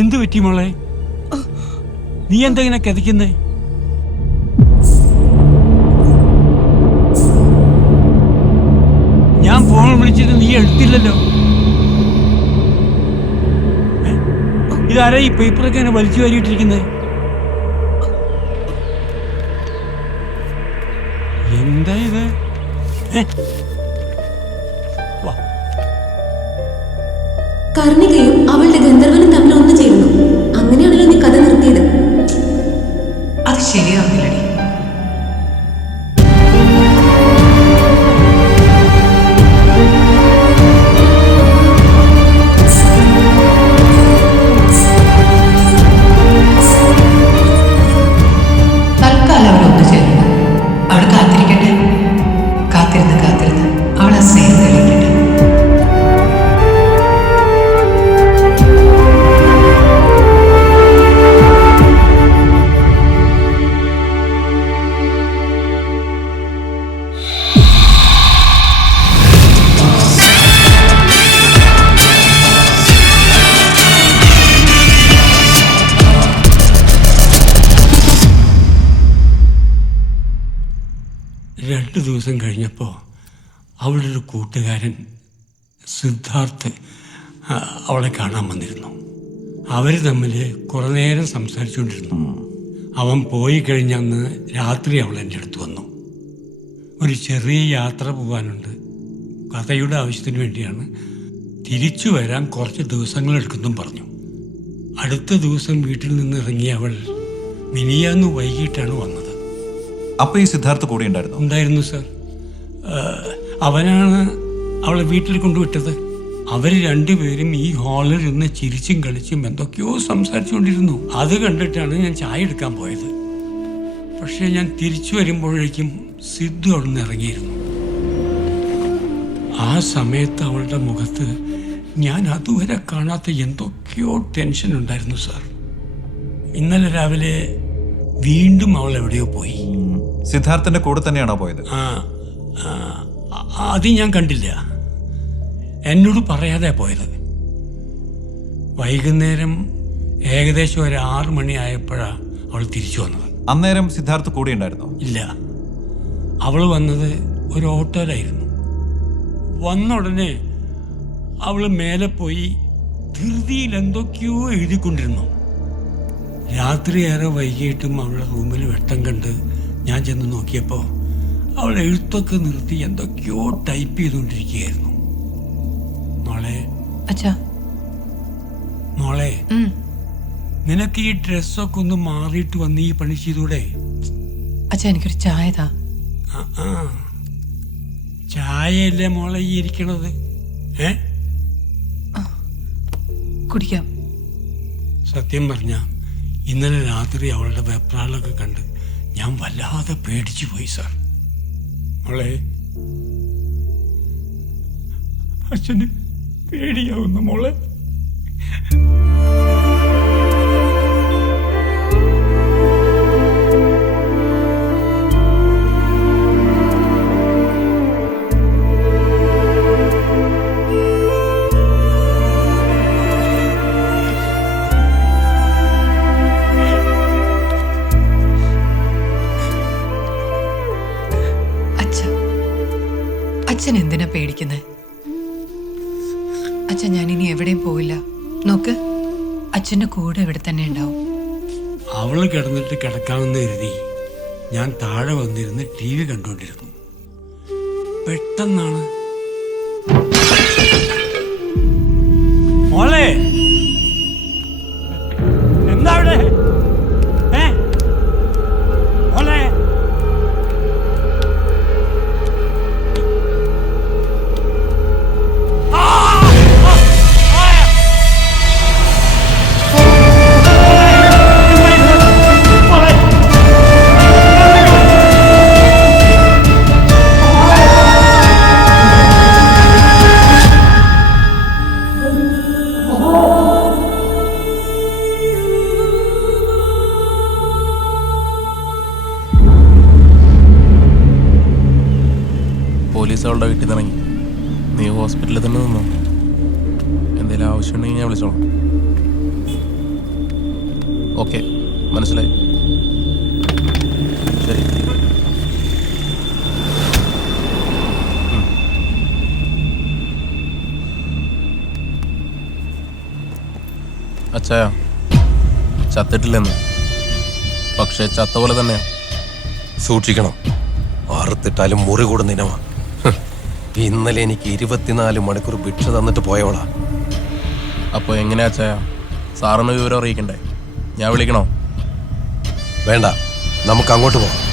എന്തു പറ്റി മോളെ? നീ എന്താ ഇങ്ങനെ കഥിക്കുന്നേ? ഞാൻ ഫോൺ വിളിച്ചിട്ട് നീ എടുത്തില്ലല്ലോ. ഇതാരാ ഈ പേപ്പറൊക്കെ ഇങ്ങനെ വലിച്ചു വാരിയിട്ടിരിക്കുന്നത്? എന്താ ഇത്? കർണികയും അവളുടെ ഗന്ധർവനും തമ്മിൽ ഒന്നു ചേരുന്നു. അങ്ങനെയാണല്ലോ നീ കഥ നിർത്തിയത്. അത് ശരിയാവില്ലടി. തൽക്കാലം അവരൊന്നു ചേരുന്നു. അവൾ കാത്തിരിക്കട്ടെ. കാത്തിരുന്ന് അവൾ ആ സ്നേഹം തെളിയിക്കട്ടെ. രണ്ടു ദിവസം കഴിഞ്ഞപ്പോൾ അവളുടെ ഒരു കൂട്ടുകാരൻ സിദ്ധാർത്ഥ് അവളെ കാണാൻ വന്നിരുന്നു. അവർ തമ്മിൽ കുറേ നേരം സംസാരിച്ചുകൊണ്ടിരുന്നു. അവൻ പോയി കഴിഞ്ഞന്ന് രാത്രി അവൾ എൻ്റെ അടുത്ത് വന്നു. ഒരു ചെറിയ യാത്ര പോകാനുണ്ട്, കഥയുടെ ആവശ്യത്തിന് വേണ്ടിയാണ്, തിരിച്ചു വരാൻ കുറച്ച് ദിവസങ്ങളെടുക്കുന്നും പറഞ്ഞു. അടുത്ത ദിവസം വീട്ടിൽ നിന്ന് ഇറങ്ങിയ അവൾ മിനിയാന്ന് വൈകിട്ടാണ് വന്നത്. അപ്പൊ ഈ സിദ്ധാർത്ഥ കൂടെ ഉണ്ടായിരുന്നു സർ. അവനാണ് അവളെ വീട്ടിൽ കൊണ്ടുവിട്ടത്. അവർ രണ്ടുപേരും ഈ ഹാളിൽ ഇരുന്ന് ചിരിച്ചും കളിച്ചും എന്തൊക്കെയോ സംസാരിച്ചുകൊണ്ടിരുന്നു. അത് കണ്ടിട്ടാണ് ഞാൻ ചായ എടുക്കാൻ പോയത്. പക്ഷേ ഞാൻ തിരിച്ചു വരുമ്പോഴേക്കും സിദ്ധു അവിടെ നിന്ന് ഇറങ്ങിയിരുന്നു. ആ സമയത്ത് അവളുടെ മുഖത്ത് ഞാൻ അതുവരെ കാണാത്ത എന്തൊക്കെയോ ടെൻഷൻ ഉണ്ടായിരുന്നു സാർ. ഇന്നലെ രാവിലെ വീണ്ടും അവൾ എവിടെയോ പോയി. സിദ്ധാർത്ഥന്റെ കൂടെ തന്നെയാണോ പോയത്? അത് ഞാൻ കണ്ടില്ല. എന്നോട് പറയാതെ പോയത്. വൈകുന്നേരം ഏകദേശം ഒരു 6 മണിയായപ്പോഴാണ് അവൾ തിരിച്ചു വന്നത്. അന്നേരം സിദ്ധാർത്ഥ് കൂടെ ഉണ്ടായിരുന്നോ? ഇല്ല, അവൾ വന്നത് ഒരു ഓട്ടോയിലായിരുന്നു. വന്ന ഉടനെ അവൾ മേലെ പോയി ധൃതിയിൽ എന്തൊക്കെയോ എഴുതിക്കൊണ്ടിരുന്നു. രാത്രി ഏറെ വൈകിട്ടും അവളുടെ റൂമിൽ വെട്ടം കണ്ട് ഞാൻ ചെന്ന് നോക്കിയപ്പോൾ അവൾ എഴുത്തൊക്കെ നിർത്തി എന്തൊക്കെയോ ടൈപ്പ് ചെയ്തുകൊണ്ടിരിക്കുകയായിരുന്നു. മോളെ, നിനക്ക് ഈ ഡ്രസ്സൊക്കെ ഒന്ന് മാറിയിട്ട് വന്ന് ഈ പണി ചെയ്തൂടെ? എനിക്കൊരു ചായ താ. ചായയല്ലേ മോളെ ഈ ഇരിക്കണത്? കുടിക്കാം. സത്യം പറഞ്ഞ ഇന്നലെ രാത്രി അവളുടെ വെപ്രാളൊക്കെ കണ്ട് ഞാൻ വല്ലാതെ പേടിച്ചു പോയി സാർ. മോളെ, അച്ഛന് പേടിയാവുന്നു മോളെ. അച്ഛൻ എന്തിനാ പേടിക്കുന്നത്? അച്ഛൻ ഞാൻ ഇനി എവിടെയും പോയില്ല. നോക്ക്, അച്ഛൻ്റെ കൂടെ ഇവിടെ തന്നെ ഉണ്ടാവും. അവള് കിടന്നിട്ട് കിടക്കാമെന്ന് കരുതി ഞാൻ താഴെ വന്നിരുന്ന് TV കണ്ടുകൊണ്ടിരുന്നു. പെട്ടെന്നാണ് മോളെ, എന്താ അവിടെ? മോളെ, പോലീസ് അവളുടെ വീട്ടിൽ നിന്ന് ഇറങ്ങി. നീ ഹോസ്പിറ്റലിൽ തന്നെ നിന്നോ. എന്തെങ്കിലും ആവശ്യമുണ്ടെങ്കിൽ ഞാൻ വിളിച്ചോളാം. ഓക്കെ, മനസ്സിലായി. ശരി. അച്ഛാ, ചത്തിട്ടില്ലെന്ന്, പക്ഷെ ചത്ത പോലെ തന്നെയാ. സൂക്ഷിക്കണം, അറുത്തിട്ടാലും മുറി കൂടുന്നിനവാ. ഇന്നലെ എനിക്ക് 24 മണിക്കൂർ ഭിക്ഷ തന്നിട്ട് പോയവളാ. അപ്പോൾ എങ്ങനെയാ അച്ഛാ? സാറിന് വിവരം അറിയിക്കണ്ടേ? ഞാൻ വിളിക്കണോ? വേണ്ട, നമുക്ക് അങ്ങോട്ട് പോകാം.